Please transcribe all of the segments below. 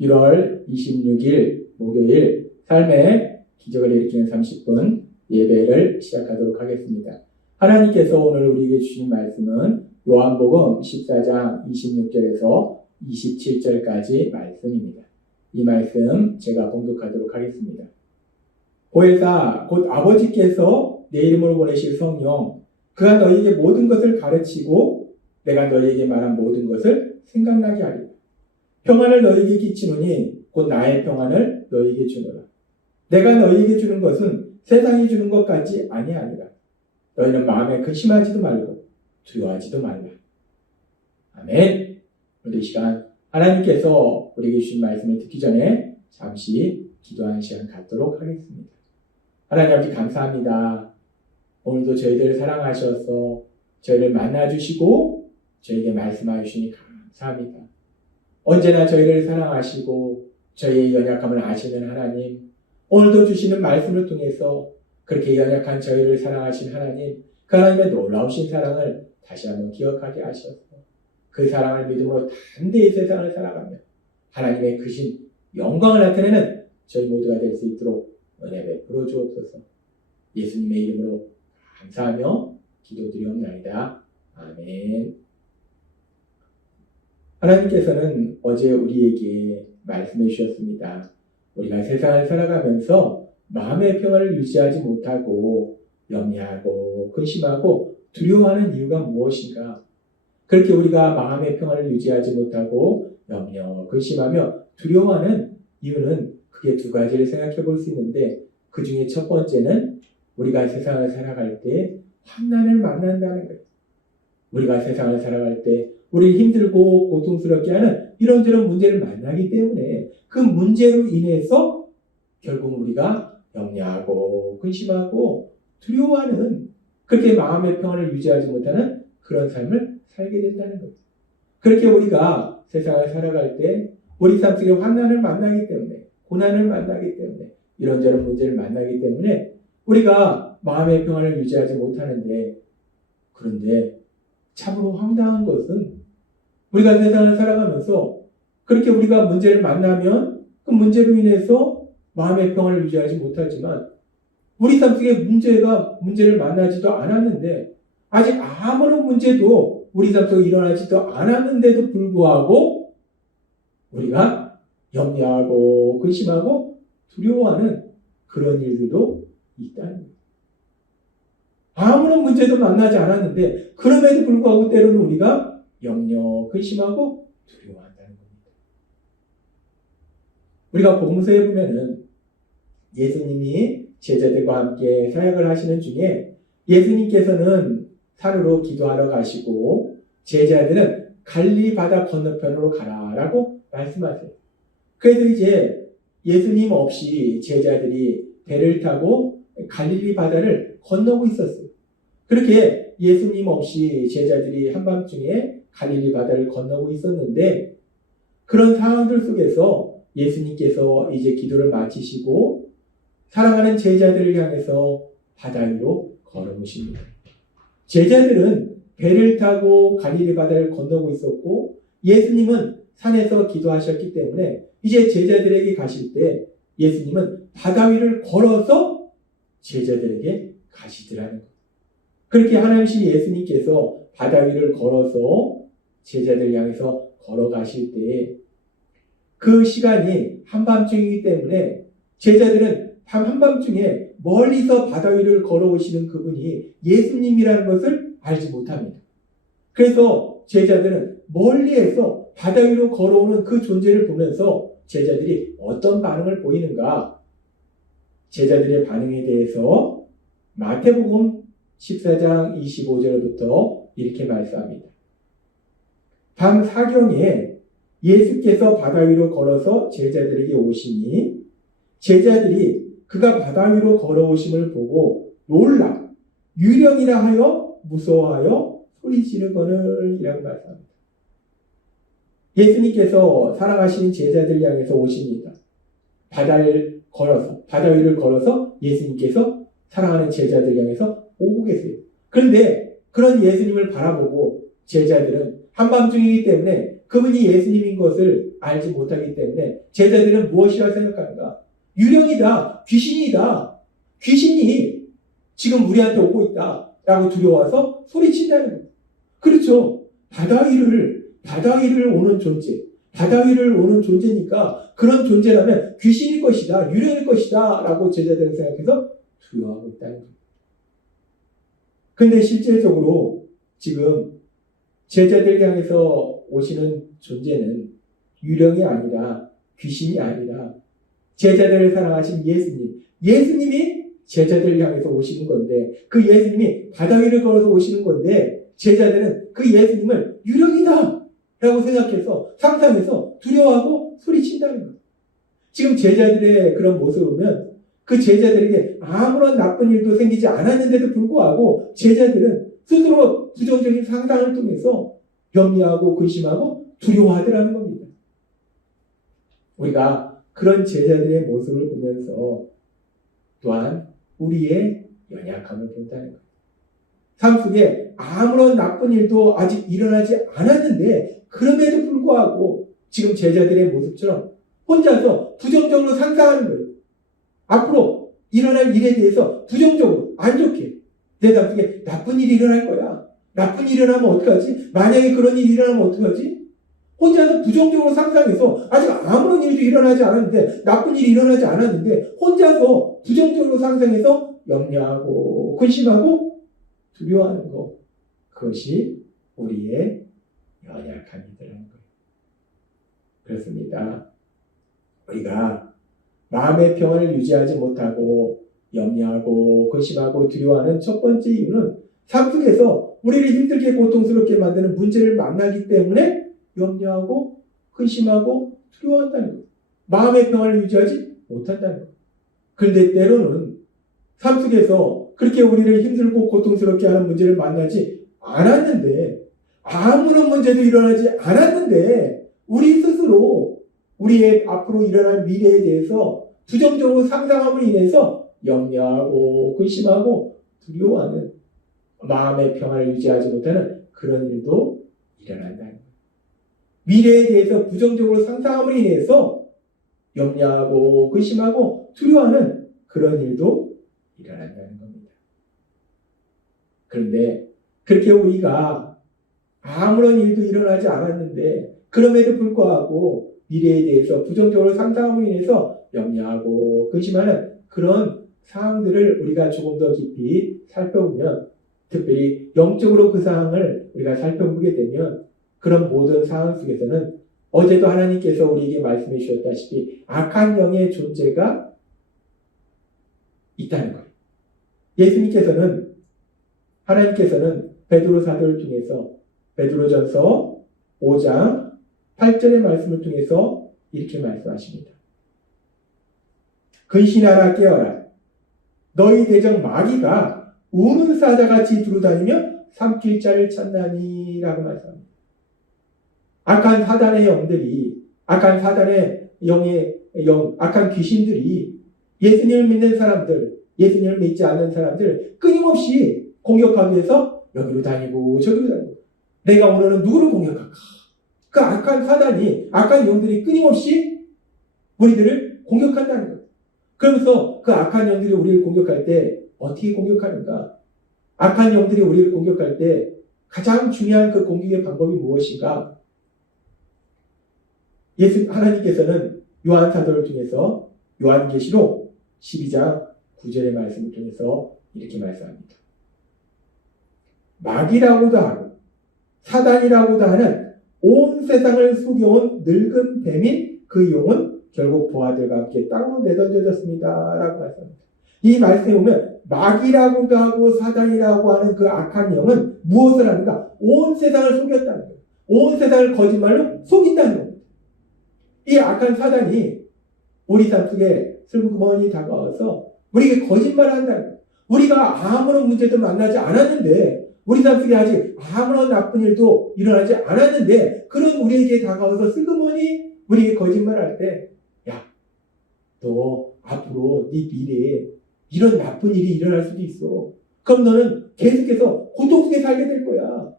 1월 26일 목요일 삶의 기적을 일으키는 30분 예배를 시작하도록 하겠습니다. 하나님께서 오늘 우리에게 주신 말씀은 요한복음 14장 26절에서 27절까지 말씀입니다. 이 말씀 제가 봉독하도록 하겠습니다. 보혜사 곧 아버지께서 내 이름으로 보내실 성령 그가 너희에게 모든 것을 가르치고 내가 너희에게 말한 모든 것을 생각나게 하리라. 평안을 너희에게 끼치노니 곧 나의 평안을 너희에게 주노라. 내가 너희에게 주는 것은 세상이 주는 것 같지 아니하니라. 너희는 마음에 근심하지도 말고 두려워하지도 말라. 아멘. 오늘 이 시간 하나님께서 우리에게 주신 말씀을 듣기 전에 잠시 기도하는 시간 갖도록 하겠습니다. 하나님 아버지 감사합니다. 오늘도 저희들을 사랑하셔서 저희를 만나주시고 저희에게 말씀하시니 감사합니다. 언제나 저희를 사랑하시고 저희의 연약함을 아시는 하나님, 오늘도 주시는 말씀을 통해서 그렇게 연약한 저희를 사랑하신 하나님, 그 하나님의 놀라우신 사랑을 다시 한번 기억하게 하셔서 그 사랑을 믿음으로 담대히 세상을 살아가며 하나님의 크신 영광을 나타내는 저희 모두가 될 수 있도록 은혜 베풀어 주옵소서. 예수님의 이름으로 감사하며 기도드리옵나이다. 아멘. 하나님께서는 어제 우리에게 말씀해 주셨습니다. 우리가 세상을 살아가면서 마음의 평화를 유지하지 못하고 염려하고 근심하고 두려워하는 이유가 무엇인가? 그렇게 우리가 마음의 평화를 유지하지 못하고 염려, 근심하며 두려워하는 이유는 크게 두 가지를 생각해 볼 수 있는데, 그 중에 첫 번째는 우리가 세상을 살아갈 때 환난을 만난다는 거예요. 우리가 세상을 살아갈 때 우리를 힘들고 고통스럽게 하는 이런저런 문제를 만나기 때문에 그 문제로 인해서 결국 우리가 염려하고 근심하고 두려워하는, 그렇게 마음의 평안을 유지하지 못하는 그런 삶을 살게 된다는 거예요. 그렇게 우리가 세상을 살아갈 때 우리 삶 속에 환난을 만나기 때문에, 고난을 만나기 때문에, 이런저런 문제를 만나기 때문에 우리가 마음의 평안을 유지하지 못하는데, 그런데 참으로 황당한 것은 우리가 세상을 살아가면서 그렇게 우리가 문제를 만나면 그 문제로 인해서 마음의 평안을 유지하지 못하지만, 우리 삶 속에 문제를 만나지도 않았는데, 아직 아무런 문제도 우리 삶 속에 일어나지도 않았는데도 불구하고 우리가 염려하고 근심하고 두려워하는 그런 일들도 있다는 거예요. 아무런 문제도 만나지 않았는데 그럼에도 불구하고 때로는 우리가 염려, 근심하고 두려워한다는 겁니다. 우리가 복음서에 보면은 예수님이 제자들과 함께 사역을 하시는 중에 예수님께서는 산으로 기도하러 가시고 제자들은 갈릴리 바다 건너편으로 가라라고 말씀하세요. 그래서 이제 예수님 없이 제자들이 배를 타고 갈릴리 바다를 건너고 있었어요. 그렇게 예수님 없이 제자들이 한밤중에 갈릴리 바다를 건너고 있었는데, 그런 상황들 속에서 예수님께서 이제 기도를 마치시고 사랑하는 제자들을 향해서 바다 위로 걸어오십니다. 제자들은 배를 타고 갈릴리 바다를 건너고 있었고 예수님은 산에서 기도하셨기 때문에 이제 제자들에게 가실 때 예수님은 바다 위를 걸어서 제자들에게 가시더라는 거예요. 그렇게 하나님이신 예수님께서 바다 위를 걸어서 제자들을 향해서 걸어가실 때 그 시간이 한밤중이기 때문에 제자들은 밤 한밤중에 멀리서 바다 위를 걸어오시는 그분이 예수님이라는 것을 알지 못합니다. 그래서 제자들은 멀리에서 바다 위로 걸어오는 그 존재를 보면서 제자들이 어떤 반응을 보이는가? 제자들의 반응에 대해서 마태복음 14장 25절부터 이렇게 말씀합니다. 밤 사경에 예수께서 바다 위로 걸어서 제자들에게 오시니 제자들이 그가 바다 위로 걸어오심을 보고 놀라 유령이라 하여 무서워하여 소리 지르거늘이라고 말씀합니다. 예수님께서 사랑하시는 제자들 향해서 오십니다. 바다 위를 걸어서 예수님께서 사랑하는 제자들 향해서 오고 계세요. 그런데 그런 예수님을 바라보고 제자들은 한밤중이기 때문에 그분이 예수님인 것을 알지 못하기 때문에 제자들은 무엇이라 생각하는가? 유령이다, 귀신이다, 귀신이 지금 우리한테 오고 있다 라고 두려워서 소리친다는 거예요. 그렇죠. 바다 위를 오는 존재, 바다 위를 오는 존재니까 그런 존재라면 귀신일 것이다, 유령일 것이다 라고 제자들은 생각해서 두려워하고 있다는 거예요. 근데 실질적으로 지금 제자들 향해서 오시는 존재는 유령이 아니라 귀신이 아니라 제자들을 사랑하신 예수님이 제자들을 향해서 오시는 건데 그 예수님이 바다 위를 걸어서 오시는 건데 제자들은 그 예수님을 유령이다 라고 생각해서 상상해서 두려워하고 소리친다는 거예요. 지금 제자들의 그런 모습을 보면 그 제자들에게 아무런 나쁜 일도 생기지 않았는데도 불구하고 제자들은 스스로 부정적인 상상을 통해서 염려하고 근심하고 두려워하더라는 겁니다. 우리가 그런 제자들의 모습을 보면서 또한 우리의 연약함을 본다는 거예요. 삶 속에 아무런 나쁜 일도 아직 일어나지 않았는데 그럼에도 불구하고 지금 제자들의 모습처럼 혼자서 부정적으로 상상하는 거예요. 앞으로 일어날 일에 대해서 부정적으로 안 좋게 내 삶 속에 나쁜 일이 일어날 거야. 나쁜 일이 일어나면 어떡하지? 만약에 그런 일이 일어나면 어떡하지? 혼자서 부정적으로 상상해서 아직 아무런 일도 일어나지 않았는데 나쁜 일이 일어나지 않았는데 혼자서 부정적으로 상상해서 염려하고 근심하고 두려워하는 것, 그것이 우리의 연약함이라는 거예요. 그렇습니다. 우리가 마음의 평안을 유지하지 못하고 염려하고 근심하고 두려워하는 첫 번째 이유는 삶 속에서 우리를 힘들게 고통스럽게 만드는 문제를 만나기 때문에 염려하고 근심하고 두려워한다는 거예요. 마음의 평안을 유지하지 못한다는 거예요. 그런데 때로는 삶 속에서 그렇게 우리를 힘들고 고통스럽게 하는 문제를 만나지 않았는데 아무런 문제도 일어나지 않았는데 우리 스스로 우리의 앞으로 일어날 미래에 대해서 부정적으로 상상함으로 인해서 염려하고 근심하고 두려워하는 마음의 평안을 유지하지 못하는 그런 일도 일어난다는 거예요. 미래에 대해서 부정적으로 상상함으로 인해서 염려하고 근심하고 두려워하는 그런 일도 일어난다는 겁니다. 그런데 그렇게 우리가 아무런 일도 일어나지 않았는데 그럼에도 불구하고 미래에 대해서 부정적으로 상상함으로 인해서 염려하고 근심하는 그런 사항들을 우리가 조금 더 깊이 살펴보면 특별히 영적으로 그 사항을 우리가 살펴보게 되면 그런 모든 상황 속에서는 어제도 하나님께서 우리에게 말씀해 주셨다시피 악한 영의 존재가 있다는 거예요. 하나님께서는 베드로 사도를 통해서 베드로전서 5장 8절의 말씀을 통해서 이렇게 말씀하십니다. 근신하라 깨어라. 너희 대적 마귀가 우는 사자같이 두루다니며 삼킬 자를 찾나니 라고 말씀합니다. 악한 사단의 영들이 악한 사단의 악한 귀신들이 예수님을 믿는 사람들, 예수님을 믿지 않는 사람들 끊임없이 공격하기 위해서 여기로 다니고 저기로 다니고 내가 오늘은 누구를 공격할까? 그 악한 사단이 악한 영들이 끊임없이 우리들을 공격한다는 거예요. 그러면서 그 악한 영들이 우리를 공격할 때 어떻게 공격하는가? 악한 영들이 우리를 공격할 때 가장 중요한 그 공격의 방법이 무엇인가? 하나님께서는 요한 사도를 통해서 요한계시록 12장 9절의 말씀을 통해서 이렇게 말씀합니다. 마귀라고도 하고 사단이라고도 하는 온 세상을 속여온 늙은 뱀인 그 용은 결국 보아들과 함께 땅으로 내던져졌습니다. 라고 말씀합니다. 이 말씀에 보면 마귀라고도 하고 사단이라고 하는 그 악한 영은 무엇을 하는가? 온 세상을 속였다는 거예요. 온 세상을 거짓말로 속인다는 겁니다. 이 악한 사단이 우리 삶 속에 슬그머니 다가와서 우리에게 거짓말을 한다는 거예요. 우리가 아무런 문제도 만나지 않았는데 우리 삶 속에 아직 아무런 나쁜 일도 일어나지 않았는데 그런 우리에게 다가와서 슬그머니 우리에게 거짓말할 때 야, 너 앞으로 네 미래에 이런 나쁜 일이 일어날 수도 있어. 그럼 너는 계속해서 고통 속에 살게 될 거야.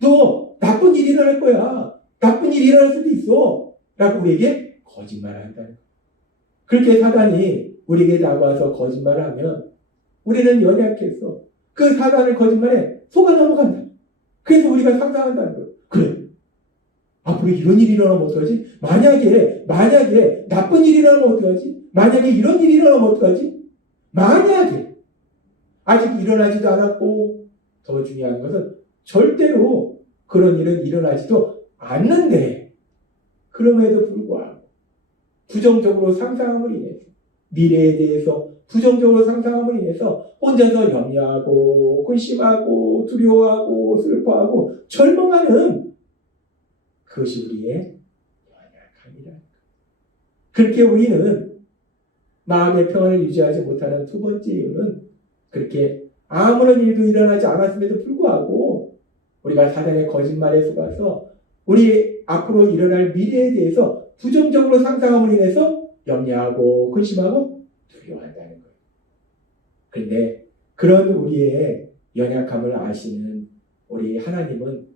너 나쁜 일이 일어날 거야. 나쁜 일이 일어날 수도 있어. 라고 우리에게 거짓말을 한다는 거예요. 그렇게 사단이 우리에게 다가와서 거짓말을 하면 우리는 연약해서 그 사단의 거짓말에 속아 넘어간다. 그래서 우리가 상상한다는 거예요. 그래. 앞으로 이런 일이 일어나면 어떡하지? 만약에 나쁜 일이 일어나면 어떡하지? 만약에 이런 일이 일어나면 어떡하지? 만약에 아직 일어나지도 않았고 더 중요한 것은 절대로 그런 일은 일어나지도 않는데 그럼에도 불구하고 부정적으로 상상함으로 인해서 미래에 대해서 부정적으로 상상함으로 인해서 혼자서 염려하고 근심하고 두려워하고 슬퍼하고 절망하는 그것이 우리의 연약함이다. 그렇게 우리는 마음의 평안을 유지하지 못하는 두 번째 이유는 그렇게 아무런 일도 일어나지 않았음에도 불구하고 우리가 사단의 거짓말에 속아서 우리 앞으로 일어날 미래에 대해서 부정적으로 상상함으로 인해서 염려하고 근심하고 두려워한다는 거예요. 그런데 그런 우리의 연약함을 아시는 우리 하나님은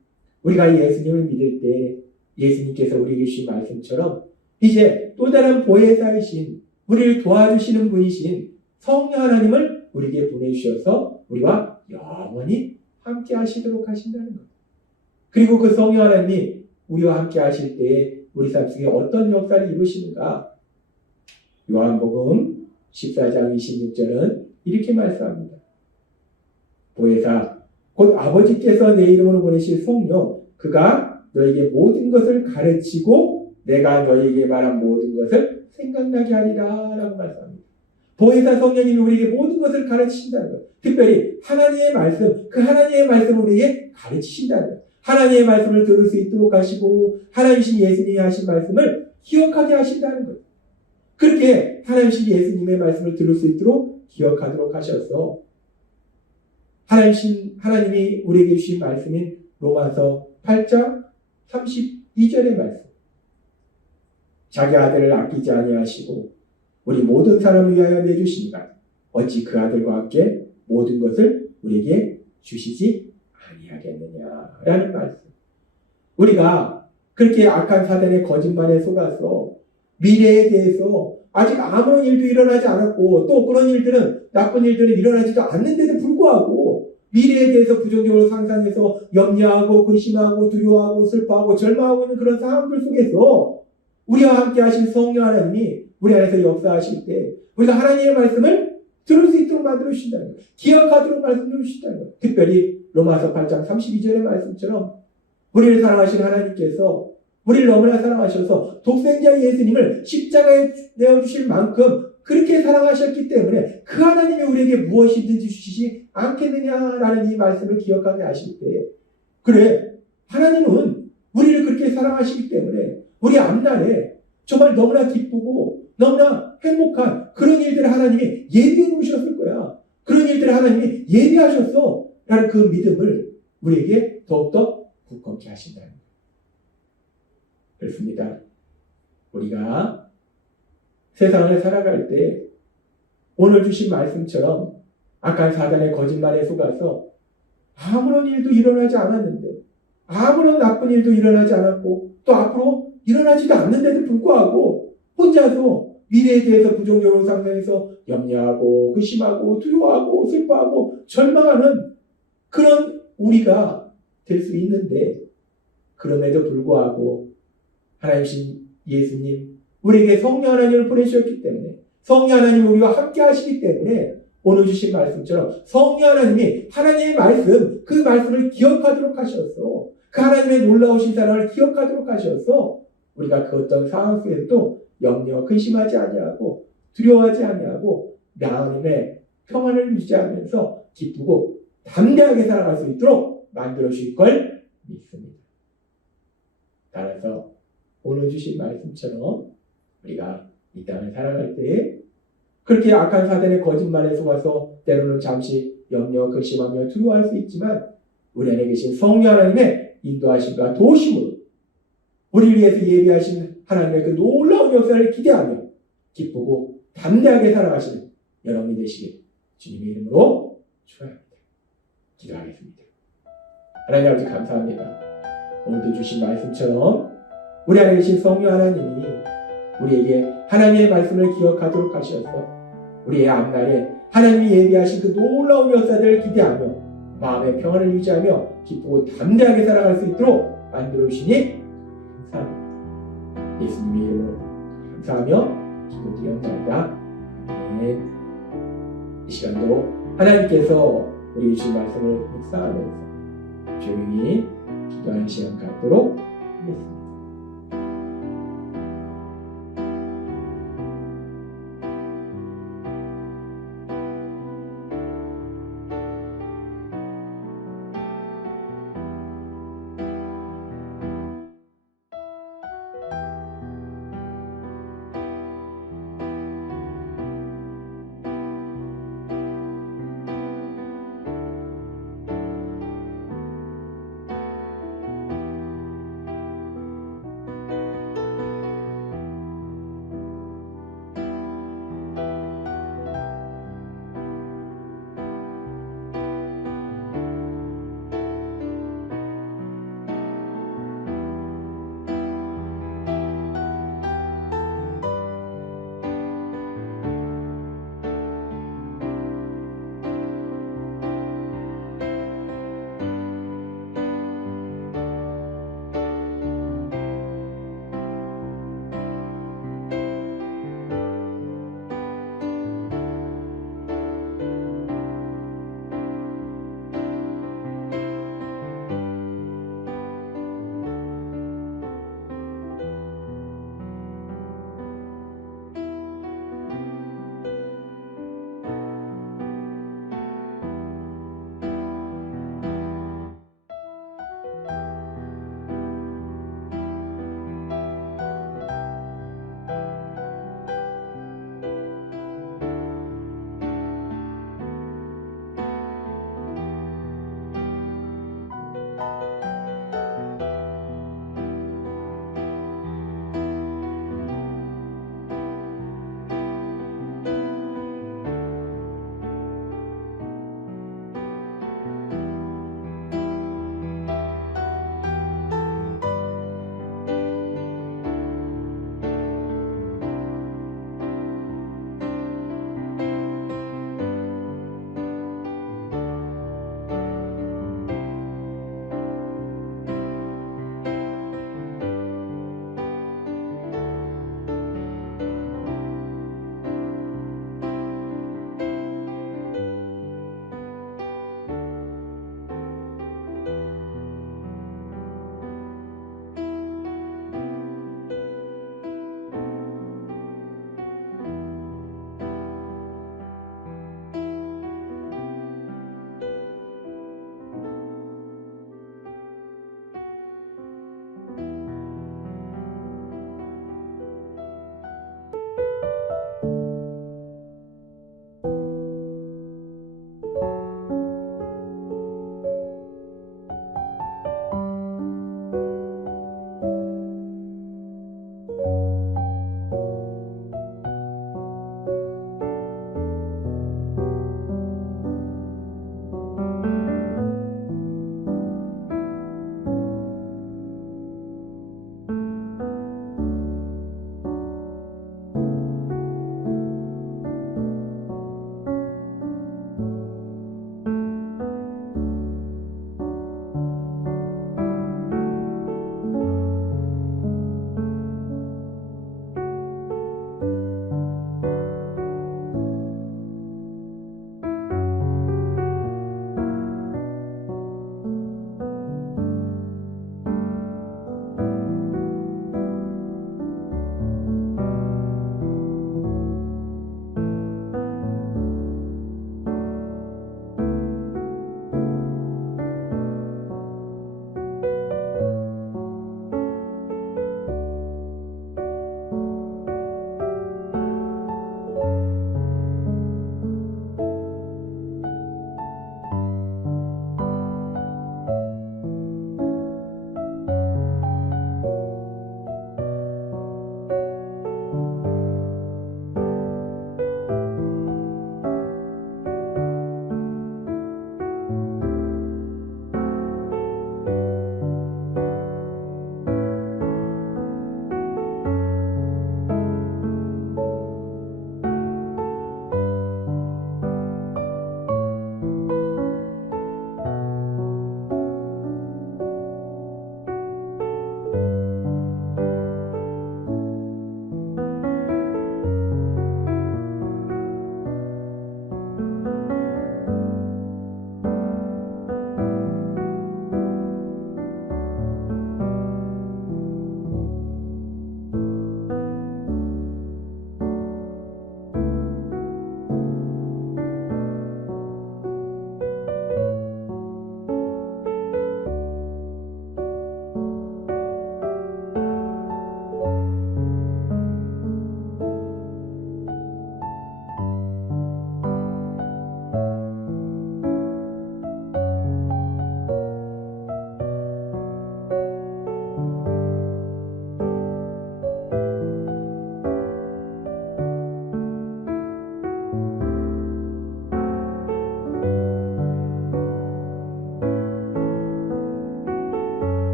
우리가 예수님을 믿을 때 예수님께서 우리에게 주신 말씀처럼 이제 또 다른 보혜사이신 우리를 도와주시는 분이신 성령 하나님을 우리에게 보내주셔서 우리와 영원히 함께 하시도록 하신다는 거예요. 그리고 그 성령 하나님이 우리와 함께 하실 때 우리 삶 속에 어떤 역사를 이루시는가? 요한복음 14장 26절은 이렇게 말씀합니다. 보혜사 곧 아버지께서 내 이름으로 보내실 성령 그가 너에게 모든 것을 가르치고 내가 너에게 말한 모든 것을 생각나게 하리라 라고 말씀합니다. 보혜사 성령님이 우리에게 모든 것을 가르치신다는 거예요. 특별히 하나님의 말씀, 그 하나님의 말씀을 우리에게 가르치신다는 거예요. 하나님의 말씀을 들을 수 있도록 하시고 하나님이신 예수님이 하신 말씀을 기억하게 하신다는 거예요. 그렇게 하나님이신 예수님의 말씀을 들을 수 있도록 기억하도록 하셔서 하나님이 우리에게 주신 말씀인 로마서 8장 32절의 말씀. 자기 아들을 아끼지 아니하시고 우리 모든 사람을 위하여 내주시니까 어찌 그 아들과 함께 모든 것을 우리에게 주시지 아니하겠느냐라는 말씀. 우리가 그렇게 악한 사단의 거짓말에 속아서 미래에 대해서 아직 아무런 일도 일어나지 않았고 또 그런 일들은 나쁜 일들은 일어나지도 않는데도 불구하고 미래에 대해서 부정적으로 상상해서 염려하고 근심하고 두려워하고 슬퍼하고 절망하고 있는 그런 상황들 속에서 우리와 함께 하신 성령 하나님이 우리 안에서 역사하실 때 우리가 하나님의 말씀을 들을 수 있도록 만들어 주신다는 거예요. 기억하도록 말씀해 주신다는 거예요. 특별히 로마서 8장 32절의 말씀처럼 우리를 사랑하신 하나님께서 우리를 너무나 사랑하셔서 독생자 예수님을 십자가에 내어주실 만큼 그렇게 사랑하셨기 때문에 그 하나님이 우리에게 무엇이든지 주시지 않겠느냐라는 이 말씀을 기억하게 하실 때 그래 하나님은 우리를 그렇게 사랑하시기 때문에 우리 앞날에 정말 너무나 기쁘고 너무나 행복한 그런 일들을 하나님이 예비해 놓으셨을 거야. 그런 일들을 하나님이 예비하셨어 라는 그 믿음을 우리에게 더욱더 굳건케 하신다는 거예요. 그렇습니다. 우리가 세상을 살아갈 때 오늘 주신 말씀처럼 악한 사단의 거짓말에 속아서 아무런 일도 일어나지 않았는데 아무런 나쁜 일도 일어나지 않았고 또 앞으로 일어나지도 않는데도 불구하고 혼자서 미래에 대해서 부정적으로 상상해서 염려하고 근심하고 두려워하고 슬퍼하고 절망하는 그런 우리가 될 수 있는데 그럼에도 불구하고 하나님이신 예수님 우리에게 성령 하나님을 보내주셨기 때문에 성령 하나님이 우리와 함께 하시기 때문에 오늘 주신 말씀처럼 성령 하나님이 하나님의 말씀 그 말씀을 기억하도록 하셔서 그 하나님의 놀라우신 사랑을 기억하도록 하셔서 우리가 그 어떤 상황 속에서도 염려 근심하지 아니하고 두려워하지 아니하고 하나님의 평안을 유지하면서 기쁘고 담대하게 살아갈 수 있도록 만들어 주실 걸 믿습니다. 따라서 오늘 주신 말씀처럼 우리가 이 땅을 살아갈 때 그렇게 악한 사단의 거짓말에 속아서 때로는 잠시 염려, 근심하며 두려워할 수 있지만 우리 안에 계신 성령 하나님의 인도하심과 도우심으로 우리를 위해서 예비하신 하나님의 그 놀라운 역사를 기대하며 기쁘고 담대하게 살아가시는 여러분이 되시길 주님의 이름으로 축원합니다. 기도하겠습니다. 하나님 아버지 감사합니다. 오늘도 주신 말씀처럼 우리 안에 계신 성령 하나님이 우리에게 하나님의 말씀을 기억하도록 하셔서 우리의 앞날에 하나님이 예비하신 그 놀라운 역사들을 기대하며 마음의 평안을 유지하며 기쁘고 담대하게 살아갈 수 있도록 만들어 주시니 감사합니다. 예수님의 이름으로 감사하며 기도드리옵나이다. 아멘. 이 시간도 하나님께서 우리 주신 말씀을 묵상하면서 조용히 기도하는 시간 갖도록 하겠습니다.